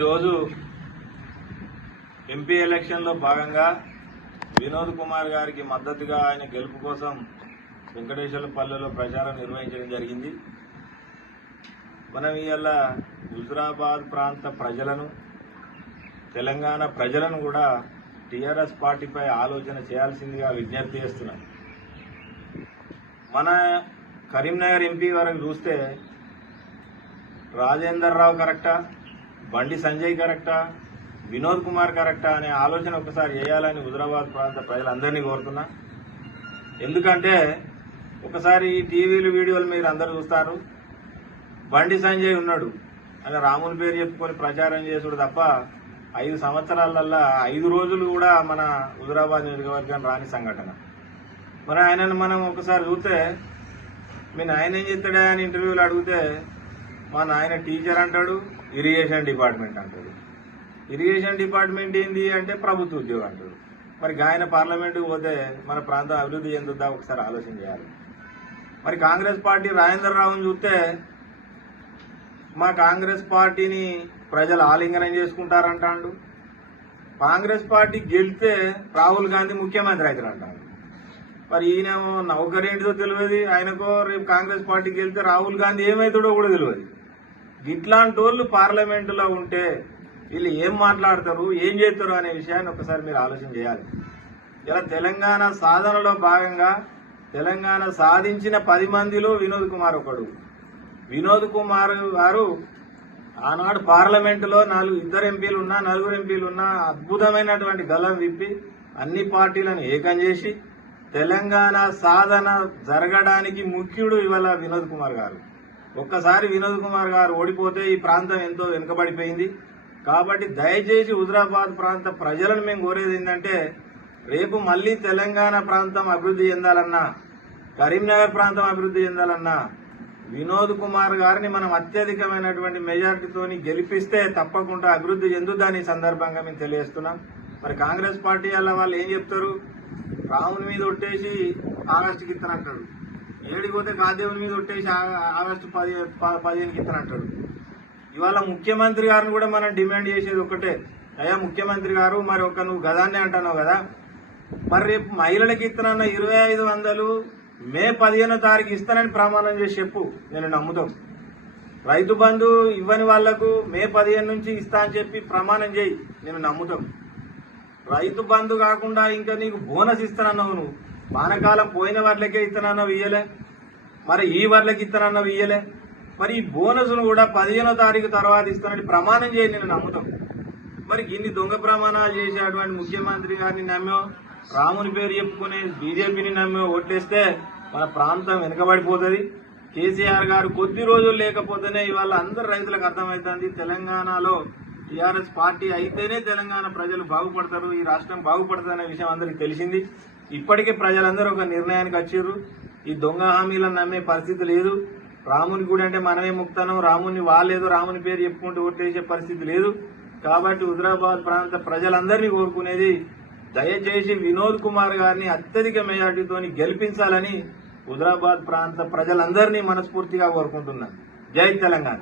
ఈరోజు ఎంపీ ఎలక్షన్లో భాగంగా వినోద్ కుమార్ గారికి మద్దతుగా ఆయన గెలుపు కోసం వెంకటేశ్వరపల్లెలో ప్రచారం నిర్వహించడం జరిగింది. మనం ఇవాళ హుజురాబాద్ ప్రాంత ప్రజలను, తెలంగాణ ప్రజలను కూడా టీఆర్ఎస్ పార్టీపై ఆలోచన చేయాల్సిందిగా విజ్ఞప్తి చేస్తున్నాం. మన కరీంనగర్ ఎంపీ వరకు చూస్తే రాజేందర్ రావు కరెక్టా, బండి సంజయ్ కరెక్టా, వినోద్ కుమార్ కరెక్టా అనే ఆలోచన ఒకసారి చేయాలని హుజురాబాద్ ప్రాంత ప్రజలందరినీ కోరుతున్నా. ఎందుకంటే ఒకసారి ఈ టీవీలు వీడియోలు మీరు అందరూ చూస్తారు. బండి సంజయ్ ఉన్నాడు, ఆయన రాముల పేరు చెప్పుకొని ప్రచారం చేసుడు తప్ప 5 సంవత్సరాలల్లా 5 రోజులు కూడా మన హుజురాబాద్ నియోజకవర్గం రాని సంఘటన. మరి ఆయనను మనం ఒకసారి చూస్తే, మీ నాయన ఏం చేస్తాడా అని ఇంటర్వ్యూలు అడిగితే మా నాయన టీచర్ అంటాడు, ఇరిగేషన్ డిపార్ట్మెంట్ అంటాడు. ఇరిగేషన్ డిపార్ట్మెంట్ ఏంది అంటే ప్రభుత్వ ఉద్యోగం అంటాడు. మరి ఆయన పార్లమెంటుకు పోతే మన ప్రాంతం అభివృద్ధి చెందుద్దా ఒకసారి ఆలోచన చేయాలి. మరి కాంగ్రెస్ పార్టీ రాజేందర్ రావుని చూస్తే మా కాంగ్రెస్ పార్టీని ప్రజలు ఆలింగనం చేసుకుంటారంటాడు. కాంగ్రెస్ పార్టీ గెలిస్తే రాహుల్ గాంధీ ముఖ్యమంత్రి అవుతారంటాడు. మరి ఈయనేమో నౌకరేంటిదో తెలియదు, ఆయనకో రేపు కాంగ్రెస్ పార్టీకి వెళ్తే రాహుల్ గాంధీ ఏమవుతాడో కూడా తెలియదు. ఇట్లాంటి వాళ్ళు పార్లమెంటులో ఉంటే వీళ్ళు ఏం మాట్లాడతారు, ఏం చేస్తారు అనే విషయాన్ని ఒకసారి మీరు ఆలోచన చేయాలి. ఇలా తెలంగాణ సాధనలో భాగంగా తెలంగాణ సాధించిన 10 మందిలో వినోద్ కుమార్ ఒకడు. వినోద్ కుమార్ గారు ఆనాడు పార్లమెంటులో 2 ఎంపీలున్నా 4 ఎంపీలున్నా అద్భుతమైనటువంటి గలం విప్పి అన్ని పార్టీలను ఏకం చేసి తెలంగాణ సాధన జరగడానికి ముఖ్యుడు ఇవాళ వినోద్ కుమార్ గారు. ఒక్కసారి వినోద్ కుమార్ గారు ఓడిపోతే ఈ ప్రాంతం ఎంతో వెనుకబడిపోయింది. కాబట్టి దయచేసి హుజురాబాద్ ప్రాంత ప్రజలను మేము కోరేది ఏంటంటే, రేపు మళ్లీ తెలంగాణ ప్రాంతం అభివృద్ధి చెందాలన్నా, కరీంనగర్ ప్రాంతం అభివృద్ధి చెందాలన్నా వినోద్ కుమార్ గారిని మనం అత్యధికమైనటువంటి మెజార్టీతోని గెలిపిస్తే తప్పకుండా అభివృద్ధి చెందుదని సందర్భంగా మేము తెలియజేస్తున్నాం. మరి కాంగ్రెస్ పార్టీ వల్ల వాళ్ళు ఏం చెప్తారు, రాముని మీద ఒట్టేసి ఆగస్టుకి ఇస్తానంటాడు, ఏడిపోతే కాదేవుని మీద ఒట్టేసి ఆగస్టు 15కి ఇస్తానంటాడు. ఇవాళ ముఖ్యమంత్రి గారిని కూడా మనం డిమాండ్ చేసేది ఒకటే, అయ్యా ముఖ్యమంత్రి గారు, మరి నువ్వు గదాన్నే అంటున్నావు కదా, మరి రేపు మహిళలకు ఇస్తానన్న 2500 మే 15వ తారీఖు ఇస్తానని ప్రమాణం చేసి చెప్పు, నేను నమ్ముతాం. రైతు బంధు ఇవ్వని వాళ్లకు మే 15 నుంచి ఇస్తా అని చెప్పి ప్రమాణం చేయి, నేను నమ్ముతాం. రైతు బంధు కాకుండా ఇంకా నీకు బోనస్ ఇస్తానన్నావు, నువ్వు వానకాలం పోయిన వర్లకే ఇస్తానన్నావు, ఇయ్యలే. మరి ఈ వర్లకి ఇస్తానన్నావు, ఇయ్యలే. మరి ఈ బోనస్ను కూడా 15వ తారీఖు తర్వాత ఇస్తానని ప్రమాణం చేయి, నేను నమ్ముతాం. మరి ఇన్ని దొంగ ప్రమాణాలు చేసేటువంటి ముఖ్యమంత్రి గారిని నమ్మో, రాముని పేరు చెప్పుకునే బీజేపీని నమ్మో ఓట్లేస్తే మన ప్రాంతం వెనుకబడిపోతుంది. కేసీఆర్ గారు కొద్ది రోజులు లేకపోతేనే ఇవాళ అందరు రైతులకు అర్థమవుతుంది, తెలంగాణలో టీఆర్ఎస్ పార్టీ అయితేనే తెలంగాణ ప్రజలు బాగుపడతారు, ఈ రాష్ట్రం బాగుపడుతుంది అనే విషయం అందరికీ తెలిసింది. ఇప్పటికే ప్రజలందరూ ఒక నిర్ణయానికి వచ్చారు. ఈ దొంగ హామీలను నమ్మే పరిస్థితి లేదు. రాముని గుడి అంటే మనమే ముక్తానం, రాముని వాళ్ళేదో రాముని పేరు చెప్పుకుంటూ ఓట్లేసే పరిస్థితి లేదు. కాబట్టి హుజురాబాద్ ప్రాంత ప్రజలందరినీ కోరుకునేది, దయచేసి వినోద్ కుమార్ గారిని అత్యధిక మెజార్టీతోని గెలిపించాలని హుజురాబాద్ ప్రాంత ప్రజలందరినీ మనస్ఫూర్తిగా కోరుకుంటున్నాను. జై తెలంగాణ.